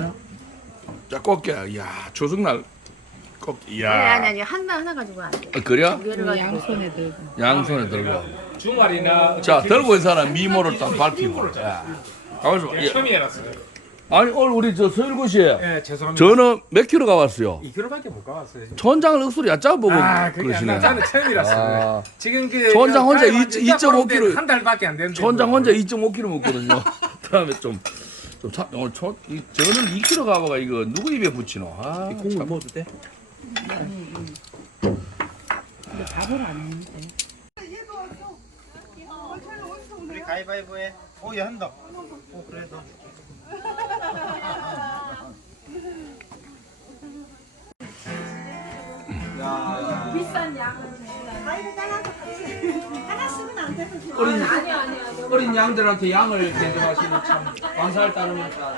되나? 자 꽃게 이야 조승날 꽃 아니 이야 아니 아니 하나 하나 가지고 안 돼. 아, 그래? 두 개를 가지고. 양손에 들고. 양손에 들고 주말이나 자 들고 있는 사람 미모를 딱 밝히고 자 가만있어 봐. 예. 처음이라서요. 아니 오늘 우리 저 서울구시에 예, 죄송합니다. 저는 몇 킬로 가왔어요 2kg밖에 못 가왔어요. 천장을 억수로 얕잡아 보고 아, 그게 그러시네 안 나는 처음이라서. 아, 지금 그 천장 혼자 가입한 이- 지2.5 kg. 한 달밖에 안 됐는데. 천장 뭐. 혼자 2.5kg 먹거든요 다음에 좀 좀 차, 오늘 저, 이, 저는 2kg 가봐가 이거 누구 입에 붙이노 아, 국물 먹어도 돼? 근데 밥을 안 먹는데. 우리 가위바위보 해. 오, 얘 한다. 오, 그래, 너. 어린 어린 양들한테 양을 대접하시는 참 감사할 따름입니다.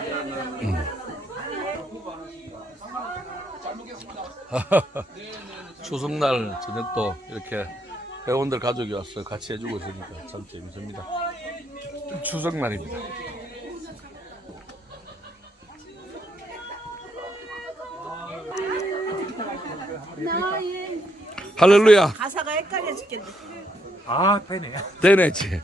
추석날 저녁도 이렇게 회원들 가족이 와서 같이 해주고 있으니까 참 재밌습니다. 추석날입니다. 할렐루야. 가사가 헷갈려 죽겠네. 아, 되네. 되네지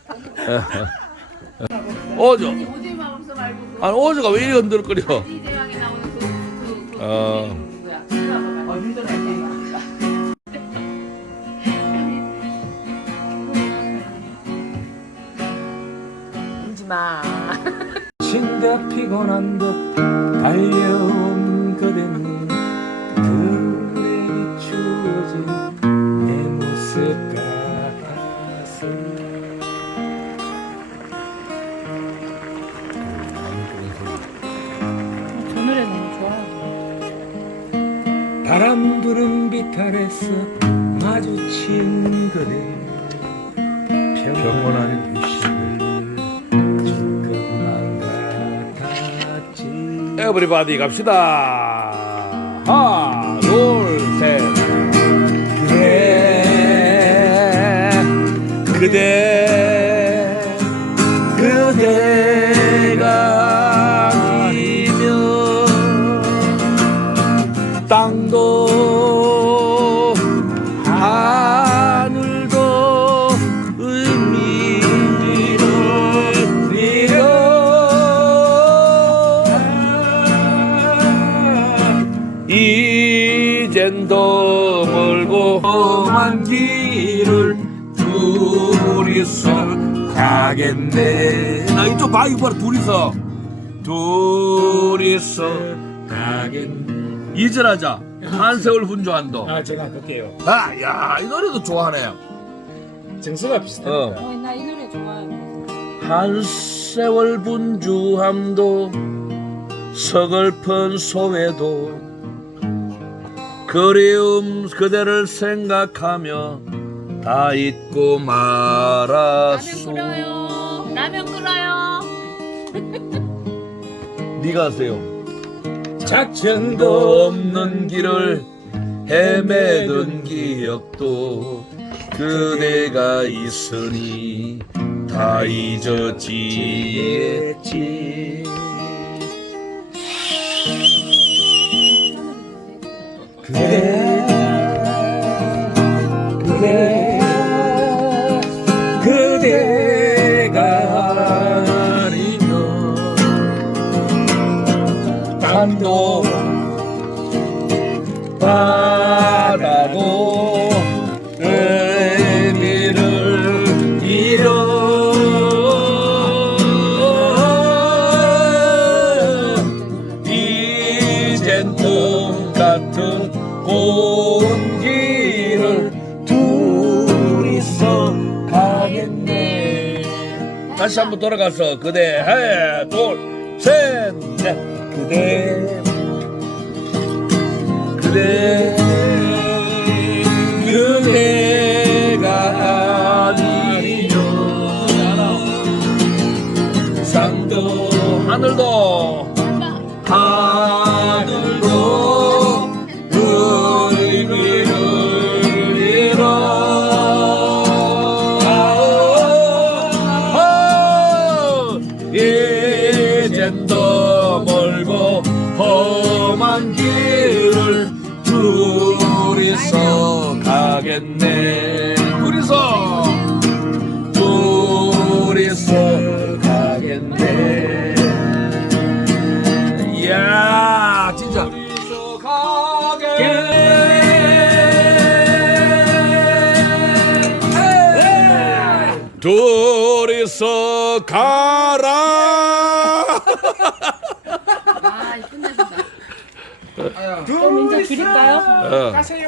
오지 마음서 말고 아니 오조가 왜 이리 흔들거려 이 대왕에 나오는 그, 그, 그 어. 누구야? 어, 힘들어. 울지 마. 진짜 피곤한 듯 달려온 그대는 그래 비추어진 내 모습 바람 부는 비탈에서 마주친 그대. 평온한 휴식을 줄 것만 같았지. 에브리바디 갑시다. 하나 둘셋. 그대 그대 이젠 더 멀고 험한 길을 둘이서 가겠네. 나 이쪽 바위 봐라 둘이서. 둘이서 가겠네. 이절하자. 한세월 분주한도 아 제가 볼게요. 아야 이 노래도 좋아하네요 정서가 비슷합니다. 어. 어, 나이 노래 좋아해. 한세월 분주함도 서글픈 소외도 그리움 그대를 생각하며 다 잊고 말았소. 라면 끓여요. 네가 하세요 작전도 없는 길을 헤매던 기억도 그대가 있으니 다 잊어지겠지 그대 그대 그대가 아니면 밤도 바 다시 한번 돌아가서 그대 하나 둘셋넷. 그대 그대 더 멀고 험한 길을 둘이서 가겠네. 둘이서. 둘이서 가겠네. 이야 진짜. 둘이서 둘이서 가라 아, 끝내준다. 그럼 이제 줄일까요? 어. 가세요.